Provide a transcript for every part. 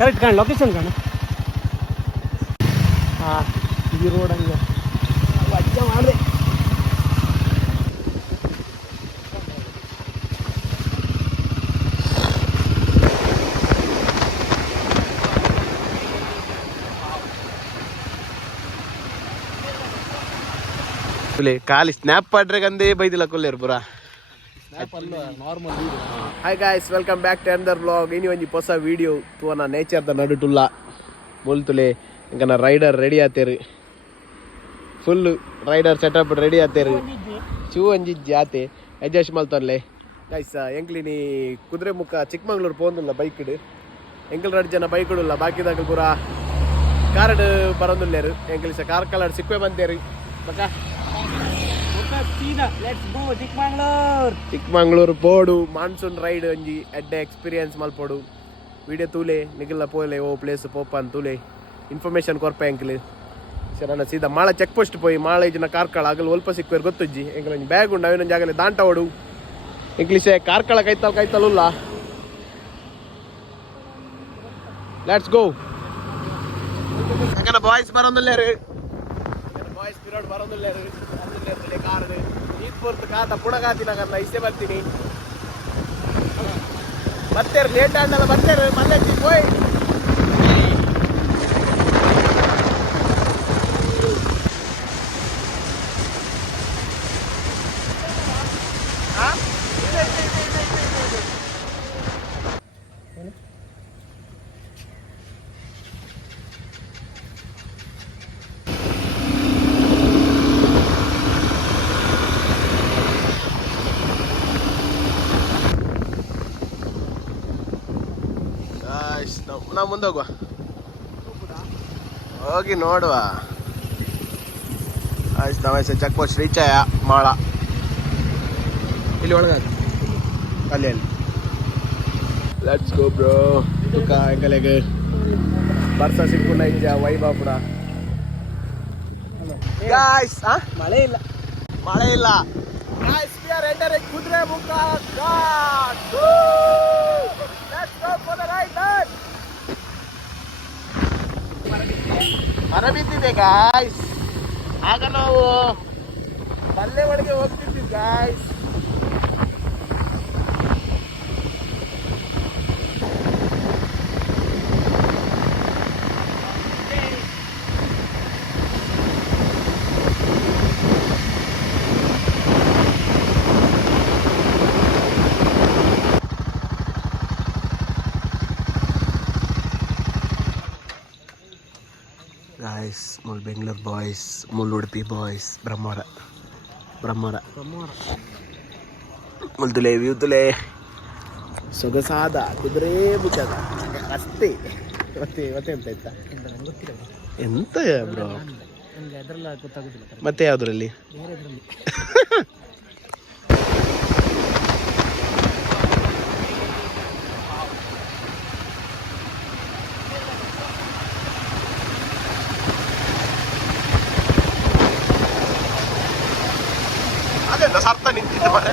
Correct ಕಾಣ location ಕಾಣ. ಹಾಂ ಈ ರೋಡ್ ಹಂಗೆ ಅಜ್ಜ ಮಾಡಿದೆ. ಖಾಲಿ ಸ್ನ್ಯಾಪ್ ಪಾಡ್ರೆಗಂದೇ ಬೈದಿಲ್ಲ ಕೊಲ್ಲೇರು ಪುರ. Hi guys, welcome back to ಅಂದರ್ ಬ್ಲಾಗ್. ಇನಿ ಒಂಜಿ ಹೊಸ ವಿಡಿಯೋ ತೂವನ ನೇಚರ್ ದ ನಡುಟುಲ್ಲ ಬೋಲ್ತುಲೆ ಇಂಕನ ರೈಡರ್ ರೆಡಿ ಆತೇರು. ಫುಲ್ ರೈಡರ್ ಸೆಟಪ್ ರೆಡಿ ಆತೇರು. ಶೂ ಒಂಜಿಜ್ಜಿ ಆತೆ ಅಡ್ಜಸ್ಟ್ ಮಲ್ತೊನ್ಲೆ ಗೈಸ್. ಎಂಕ್ಲಿನಿ ಕುದುರೆಮುಖ ಚಿಕ್ಕಮಂಗ್ಳೂರು ಪೋಂದುಲ್ಲ ಬೈಕ್ಡ್. ಎಂಕಲ್ 2 ಜನ ಬೈಕ್ಡುಲ್ಲ, ಬಾಕಿದಾಗ ಪೂರ ಕಾರ್ಡ್ ಬರೋದುಲ್ಲೇರು. ಎಂಕಲ್ ಸಹ ಕಾರ್ ಕಲರ್ ಸಿಕ್ಕೇ ಬಂತೇರು. ಬಕ ಚಿಕ್ಕಮಂಗ್ಳೂರು ಪೋಡು ಮಾನ್ಸೂನ್ ರೈಡ್ ಒಂಜಿ ಎಡ್ಡೆ ಎಕ್ಸ್ಪೀರಿಯನ್ಸ್ ಮಲ್ಪೋಡು. ವಿಡಿಯೋ ತೂಲೆ ನಿಗಲ್ಲ ಪೋಲೆ ಓ ಪ್ಲೇಸ್ ಪೋಪ ಅಂತ ತೂಲೆ ಇನ್ಫಾರ್ಮೇಶನ್ ಕೊರ್ಪೆ ಎಂಕ್ಲು. ಸರ್ ಸೀದಾ ಮಾಳ ಚೆಕ್ ಪೋಸ್ಟ್ ಪೋಯಿ ಮಾಳ ಇಜಿನ ಕಾರ್ಕಳ ಆಗಲು ಒಲ್ಪ ಸಿಕ್ಕುವೇರು ಗೊತ್ತುಜ್ಜಿ. ಎಂಕ್ಲ ಒಂಜಿ ಬ್ಯಾಗ್ ಉಂಡು ಅವಿನೊಂದು ಜಾಗಲಿ ದಾಂಟ ಓಡು. ಇಂಗ್ಲೀಷೆ ಕಾರ್ಕಳ ಕೈತಲ್ಲ ಲೆಟ್ಸ್ ಗೋ. ಯಾಕಂದ್ರೆ ಬಾಯ್ಸ್ ಬರೋದಿಲ್ಲೇರು, ಬಾಯ್ಸ್ ಪಿರಿಯಡ್ ಬರೋದಿಲ್ಲೇರು. ಕಾರ್ ಈಗ ಬರ್ತು ಕಾತ ಪುಣಗಾತಿನಾಗಲ್ಲ ಇಷ್ಟೇ ಬರ್ತೀನಿ. ಬರ್ತೇರು ಲೇಟ್ ಆಡಲ್ಲ ಬರ್ತೇರು ಮಲ್ಲೆಚ್ಚಿ ಹೋಯ್. ನಾವು ಮುಂದೆ ಹೋಗುವ, ಹೋಗಿ ನೋಡುವ. ಆಯ್ತು ನಾವೇ ಚೆಕ್ ಪೋಸ್ಟ್ ರೀಚ್ ಆಯ ಮಾಳ. ಇಲ್ಲಿ ಒಳಗ ಅಲ್ಲಿ ಲೆಟ್ಸ್ ಗೋ ಬ್ರೋ. ತುಕ ಎಂಗಲೆಗೆ ಬರ್ಸ ಸಿಕ್ಕುನ ಇಜ್ಜ ವೈಭಾಪುರ ಗಾಯ್ಸ್. ಮಳೆ ಇಲ್ಲ guys. We are entering Kudremukh Ghat. Let's go for the ride. ಮರ ಬಿದ್ದಿದೆ ಗಾಯ್ಸ್. ಆಗ ನಾವು ಬಲ್ಲೆ ಒಳಗೆ ಹೋಗ್ತಿದ್ವಿ ಗಾಯ್ಸ್. ಗಾಯ್ಸ್ ಮುಲ್ ಬೆಂಗಳೂರು ಬಾಯ್ಸ್, ಮುಲ್ ಉಡುಪಿ ಬಾಯ್ಸ್, ಬ್ರಹ್ಮರ ಮುಲ್ತುಲೆ ವ್ಯೂತುಲೆ ಸೊಗಸಾದ ಕುದುರೆ ಮುಖದ ರಸ್ತೆ. ಮತ್ತೆ ಎಂತ ಇತ್ತ ಎಂತ ಬ್ರೋ? ಮತ್ತೆ ಯಾವ್ದ್ರಲ್ಲಿ? ಅದೆಂತ ಸರ್ತ ನಿಂತಿದ್ದೆ ಮನೆ.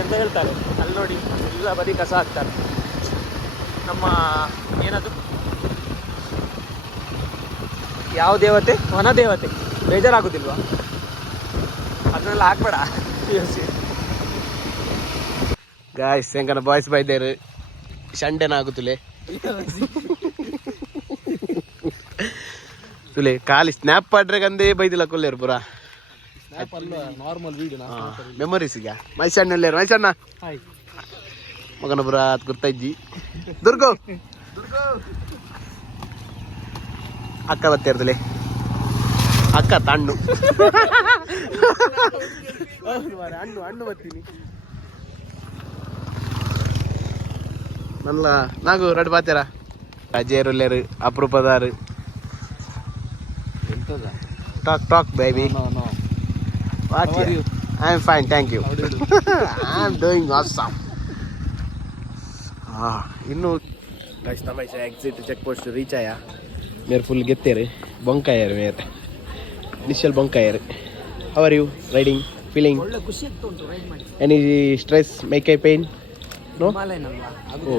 ಅಂತ ಹೇಳ್ತಾರೆ. ಅಲ್ಲಿ ನೋಡಿ ಎಲ್ಲ ಬರೀ ಕಸ ಹಾಕ್ತಾರೆ. ನಮ್ಮ ಏನದು ಯಾವ ದೇವತೆ, ವನ ದೇವತೆ, ಬೇಜಾರಾಗುದಿಲ್ವಾ? ಅದನ್ನೆಲ್ಲ ಹಾಕ್ಬೇಡ. ಗಾಯ್ಸ್ ಹೆಂಗನ ಬಾಯ್ಸ್ ಬೈದೇರು ಶಂಡೆನಾಗುತ್ತಲೆ ತುಲೆ ಖಾಲಿ ಸ್ನ್ಯಾಪ್ ಪಾಡ್ರೆಗಂದೇ ಬೈದಿಲ್ಲ ಕೊಲ್ಲೇರು ಪುರ. ನಾರ್ಮಲ್ ವಿಡಿಯೋ ಮೆಮೊರೀಸ್ಗ ಮೈಸಣ್ಣಲ್ಲೇರು ಮೈಸಣ್ಣ ಮಗನ ಪುರ ಅದು ಗೊತ್ತಜ್ಜಿ ದುರ್ಗೋ ಅಕ್ಕ ಬತ್ತೇರ್ತಲೆ ಅಕ್ಕ ತಣ್ಣು ಹಣ್ಣು ಬರ್ತೀನಿ ನಲ್ಲ ನಾಗು ರಡ್ ಬಾತೇರ ಅಜೇರುಲ್ಲೇರು ಅಪರೂಪದಾರು ಎಂತದ talk baby. No. What? How are you? I'm fine, thank you. How do you do? I'm doing awesome. इन्नू गाइस तमाशा एग्जिट चेक पोस्ट रीच आया मेरे फुल गेते रे बंका यार मेरे इनिशियल बंका यार how are you riding feeling ಒಳ್ಳೆ ಖುಷಿ ಆಗ್ತಾ ಉಂಟು ರೈಡ್ ಮಾಡಿ. Any stress make I pain no Himalayan ಅಲ್ವಾ ಓ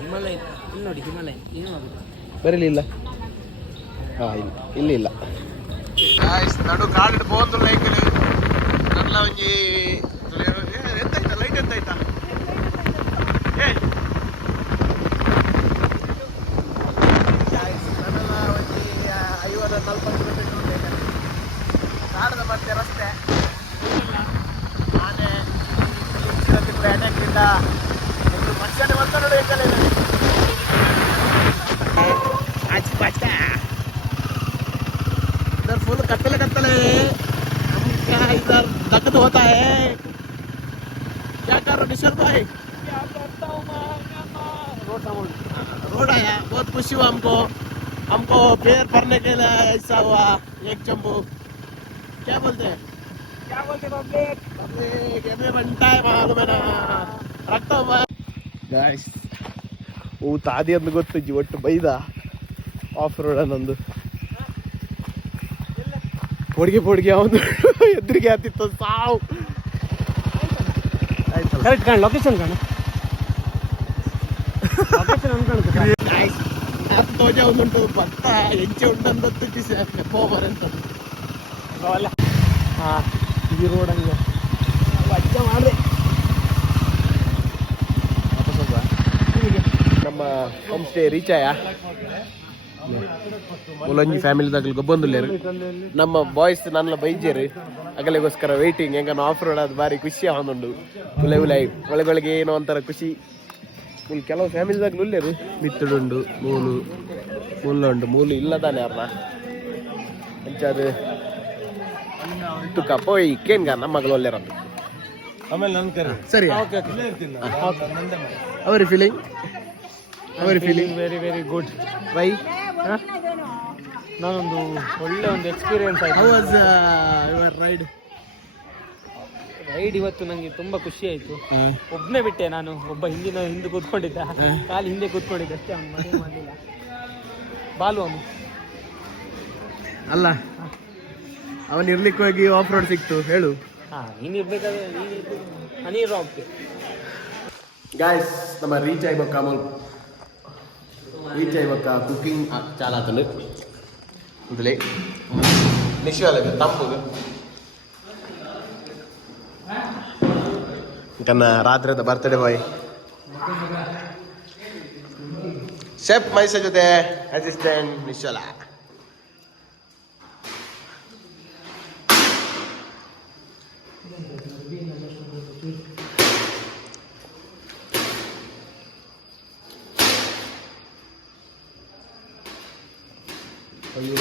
ಹಿಮಾಲಯನ್ ಇಲ್ಲಿ ನೋಡಿ ಹಿಮಾಲಯನ್ ಏನು ಆಗುತ್ತೆ ಬರಲಿಲ್ಲ ಇಲ್ಲ ಗಾಯ್ಸ್ ನಡು ಕಾಡಿಡ್ ಬೋಂದು ಲೈಕ್ ನಲ್ಲ ಒಂಜಿ ಎಂತಾಯ್ತಾ ಲೈಟ್ ಎಂತಾಯ್ತಾ ಏ ಗಾಯ್ಸ್ ನನ್ನಲ್ಲ ಒಂಜಿ 50-40 ಕಿಲೋಮೀಟರ್ ಕಾಡದ ಮಧ್ಯೆ ರಸ್ತೆ ಆನೆ ಅಟ್ಯಾಕ್ನಿಂದ ಒಂದು ಮನುಷ್ಯನೇ ಬಂದ ನೋಡಿ ಏಕಲೇ आजी बाजा इधर फुल कत्तले हम क्या इधर दर्द होता है क्या करो निशल भाई क्या करता हूँ रोड आया बहुत खुशी हुआ हमको पैर भरने के लिए ऐसा हुआ एक चंबू क्या बोलते पब्लिक ये बनता है मालूम है ना रखता हूँ मैं गाइस वो तादी अंद ಗೊತ್ತಿಜ್ಜಿ ಒಟ್ಟು ಬೈದ ಆಫ್ ರೋಡ್ ಅನ್ನೊಂದು ಪೊಡಿಗೆ ಅವನು ಎದುರಿಗೆ ಆತಿತ್ತು ಸಾವು ಕರೆಕ್ಟ್ ಕಾಣ ಲೊಕೇಶನ್ ಕಾಣ ಲೊಕೇಶನ್ ಅನ್ಕಾಣುತ್ತೆ ತೋಜ ಒಂದುಂಟು ಭತ್ತ ಹೆಂಚೆ ಉಂಟಂದು ಹೋಗರ್ ಅಂತ ಅಲ್ಲ ಹಾಂ ಈ ರೋಡ್ ಹಂಗೆ ಅಜ್ಜ ಮಾಡಿದೆ ನಮ್ಮ ಹೋಮ್ ಸ್ಟೇ ರೀಚ್ ಆಯ ಮುಲಂಜಿ ಫ್ಯಾಮಿಲಿದಾಗಲು ಗೊಬ್ಬಂದುಲ್ಲೇರು ನಮ್ಮ ಬಾಯ್ಸ್ ನನ್ನ ಬೈಜೇರು ಅಗಲೆಗೋಸ್ಕರ ವೆಯ್ಟಿಂಗ್ ಹೆಂಗ ಆಫ್ ರೋಡ್ ಅದು ಭಾರಿ ಖುಷಿ ಆಗೊಂದುಂಡು ಉಲೆ ಒಳಗೊಳಗೆ ಏನೋ ಒಂಥರ ಖುಷಿ ಫುಲ್ ಕೆಲವು ಫ್ಯಾಮಿಲಿದಾಗಲು ಉಲ್ಲೇರು ಮಿತ್ತುಡುಂಡು ಮೂಲು ಇಲ್ಲದಾನೆ ಅವ್ರನ್ನ ಅಂಚಾದು ತುಕ ಪೋಯ್ ಕೇನ್ಗ ನಮ್ಮ ಮಗಳು ಒಳ್ಳೆರಂತ ಆಮೇಲೆ ನನ್ನ ಕರೆ ಸರಿ ಅವರಿ feeling very very good why ನಾನೊಂದು ಒಳ್ಳೆ ಒಂದು ಎಕ್ಸ್ಪೀರಿಯನ್ಸ್ ಹೌ ಆಯಿತು. ವಾಸ್ ಯುವರ್ ರೈಡ್ ಇವತ್ತು ನನಗೆ ತುಂಬ ಖುಷಿ ಆಯಿತು. ಒಬ್ಬನೇ ಬಿಟ್ಟೆ ನಾನು, ಹಿಂದೆ ಕೂತ್ಕೊಂಡಿದ್ದ, ಕಾಲು ಹಿಂದೆ ಕೂತ್ಕೊಂಡಿದ್ದೆ ಅಷ್ಟೇ, ಅವ್ನು ಮದುವೆ ಮಾಡಲಿಲ್ಲ. ಬಾಲು ಅವನು ಅಲ್ಲ ಅವನು ಇರ್ಲಿಕ್ಕೆ ಹೋಗಿ ಆಫ್ ರೋಡ್ ಸಿಕ್ತು ಹೇಳು. ನೀನು ಇರ್ಬೇಕಾದ್ರೆ ನೀರು ಹೋಗ್ತೀವಿ. ಗಾಯ್ಸ್ ನಮ್ಮ ರೀಚ್ అయిపోక కుకింగ్ చాలా అతను వదిలే నిషాలేదు తప్పు ఇంకా ರಾತ್ರಿ ಬರ್ತಡೇ ಬಾಯ್ ಶೆಫ್ ಮೈಸ ಜೊತೆ ಅಸಿಸ್ಟೆಂಟ್ ನಿಶಾಲ ಅಯ್ಯೋ